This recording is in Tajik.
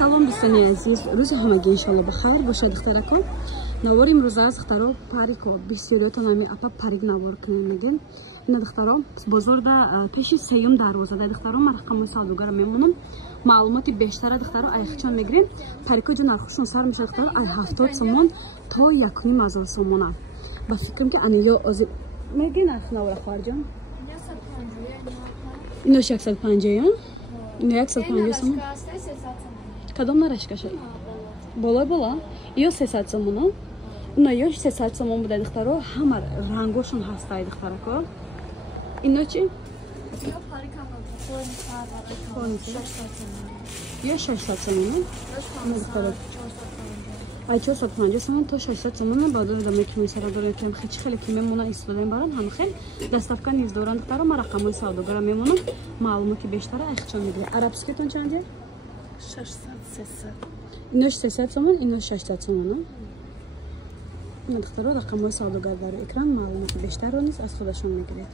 Салом дӯстони азиз, рӯзи ҳамагӣ иншалло бахайр бошад духтаракон. Навори имрӯза аз духтаро парико бисёриётон ами апа парик навор кунем мегӯем. Ина духтаро бозорда пеши сеюм дарвозада духтаро ма рақамои савдогара мемонам. Маълумоти бештара духтаро айхчон мегирем. Парикои ҷо нархушон сар мешад духтаро ай 70 сомон то 1,5 сомона. Ба фикрам ки ани ё озиб меги нарх навора хоҳарҷон. Ино 150 ё? Ино 150 сомон. Кадом нарашкаша? Бола? Ё 300 сомон. Ино ё 300 сомон буде духтаро, ҳама рангошон ҳастай духтарако. Ино чи? Ё парика ё 600 сомон. Ай 450 сомон то 600 сомон бадор да метунем сарадор кем хичи хеле ки мемона истифода барам ҳам хел доставка низ доранд духтаро ма рақамои савдогара мемонам маълумоти бештара айхчон мегирем. Арабскитон чанде? 600. Ино 300 сомон, ино 600 сомон. Ина духтаро рақамои савдогар дар экран маълумоти бештарро низ аз худашон мегиред.